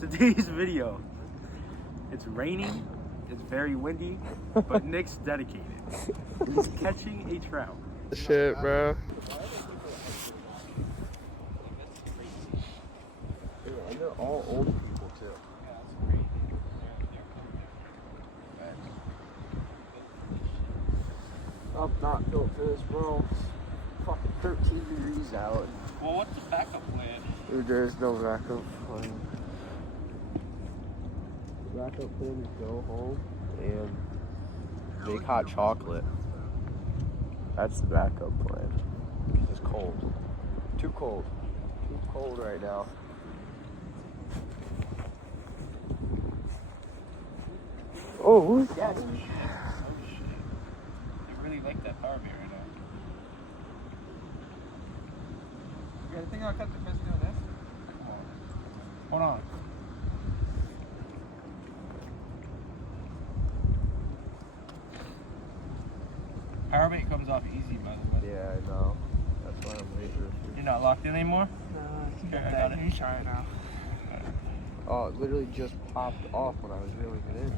Today's video. It's raining, it's very windy, but Nick's dedicated. He's catching a trout. Shit, bro. And they're all old people too. I'm not built for this, bro. It's fucking 13 degrees out. Well, what's the backup plan? Dude, there's no backup plan. The backup plan is go home and make hot chocolate. That's the backup plan. It's cold. Too cold. Too cold right now. Oh, who's that? I really like that power beer right now. You think I'll cut the fish doing this? Hold on. Power bait comes off easy, by the way. Yeah, I know. That's why I'm waiting. You're not locked in anymore? No, Okay, I got it. You try it now. Oh, it literally just popped off when I was reeling it in.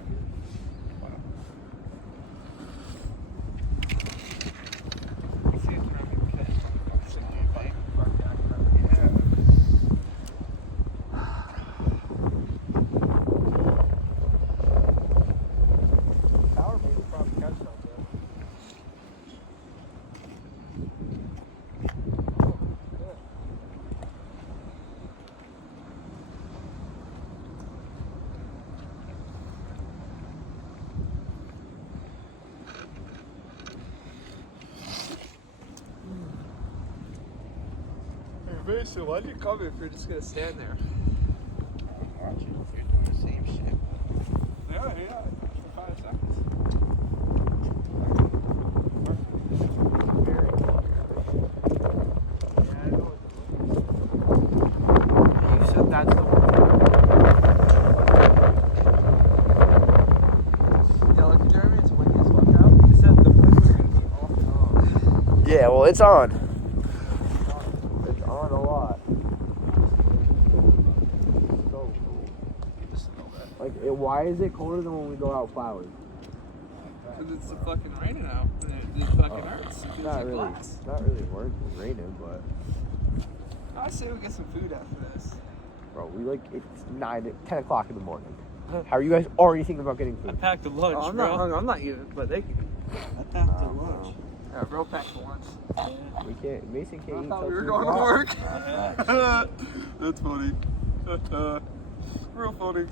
So why'd you come if you're just gonna stand there? I'm watching if you're doing the same shit. Yeah, for 5 seconds. Yeah, I know what you said that's the one. Yeah, look at Jeremy, it's windy as fuck out. You said the winds are gonna be off and on. Yeah, well, it's on. It's on a lot. So cool. Just a little bit. Like, why is it colder than when we go out plowing? Because it's fucking raining out. And it fucking hurts. It feels Not like really. glass. It's not really raining, but I say we get some food after this. bro, it's 10 o'clock in the morning. How are you guys already thinking about getting I food? packed a lunch, Oh, I'm bro. not hungry. I'm not eating, but they can. I packed a lunch. Yeah, bro packed for lunch. We can't. Mason can't I eat. thought till we were 3 going to o'clock. work. That's funny. Real funny.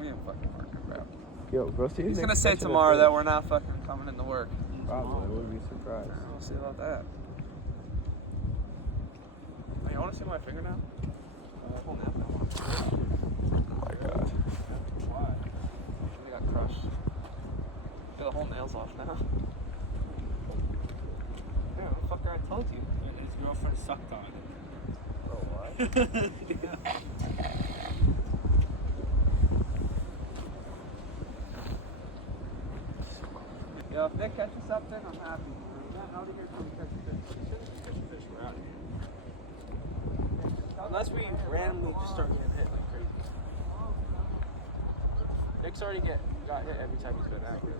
We ain't fucking working, bro. Yo, go see. He's gonna say tomorrow that we're not fucking coming into work. Probably. I wouldn't be surprised. We'll see about that. Hey, you want to see my fingernail? Whole nail. Oh my god. Why? They got crushed. Got the whole nails off now. Yeah, what the fucker I told you. His girlfriend sucked on it. Oh, what? Yo, if Nick catches something, I'm happy. We're not out of here until we catch a fish. As soon as we catch a fish, we're out of here. Unless we randomly just start getting hit like crazy. Nick's already got hit every time he's been out here.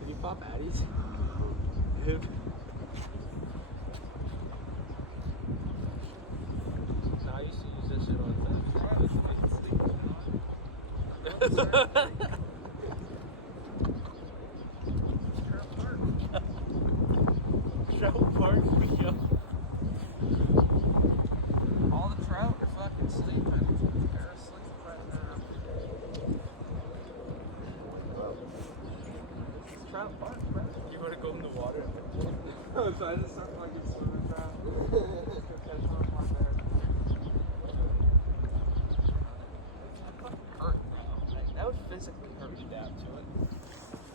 Can you pop Addies? No, I used to use that shit all the time. Trout Park, yo. All the trout are fucking sleeping. They're asleep right now. It's Trout Park, bro. You want to go in the water? So I just start fucking swimming trout. Go catch one more there. Hurt, bro. That would physically hurt you down to it.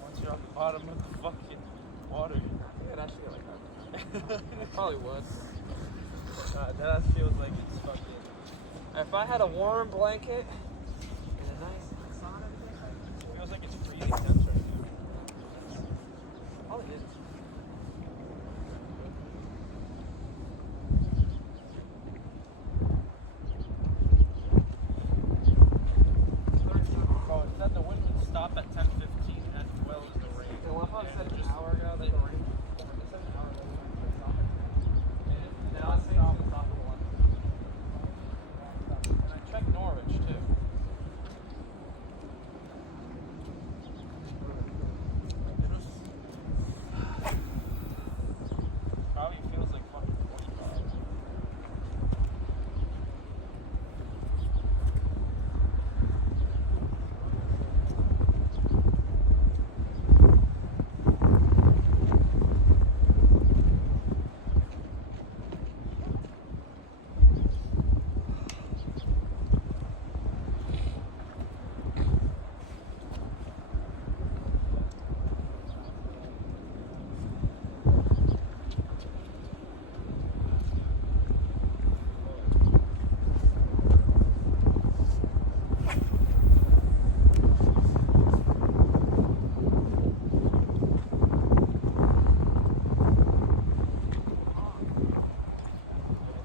Once you're on the bottom of the fucking water. Yeah, it actually like that. Probably would. That feels like it's fucking. If I had a warm blanket and a nice sauna, I feel feeding temps right now. Probably is. Oh, it said the wind would stop at 10:15 as well as the rain. And what if I said an hour ago that the rain? It said an hour ago that the rain would stop at 10. And now it's saying it's stop at 11. And I checked Norwich too. It was probably feels like fucking 45.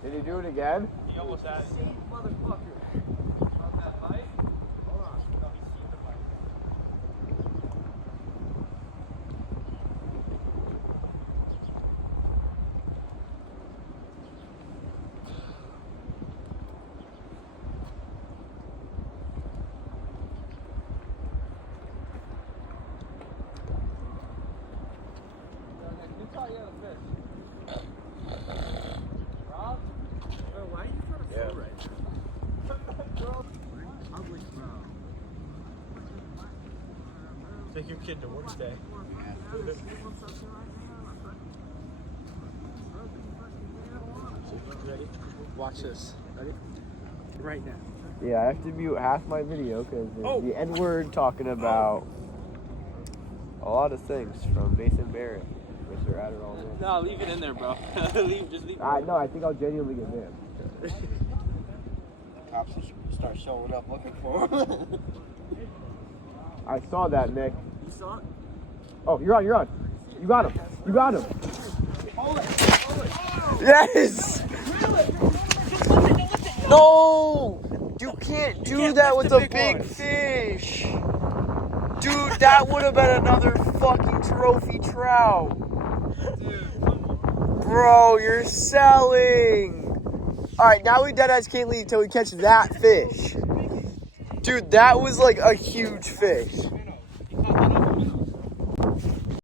Did he do it again? He almost had it. Motherfucker. How's that bite? Hold on. No, he's seen the bite. You caught the other fish. Rob? Why are you trying to Yeah. right now? Take your kid to work today. Ready? Watch this. Ready? Right now. Yeah, I have to mute half my video because there's the N-word talking about a lot of things from Nathan Barrett, Mr. Adderall. No, leave it in there, bro. Just leave it. No, I think I'll genuinely get banned. Cops will start showing up looking for him. I saw that, Nick. You saw it? Oh, you're on. You got him. You got him. Yes! No! You can't do that with a big fish. Dude, that would have been another fucking trophy trout. Bro, you're selling. Alright, now we deadass can't leave until we catch that fish. Dude, that was like a huge fish.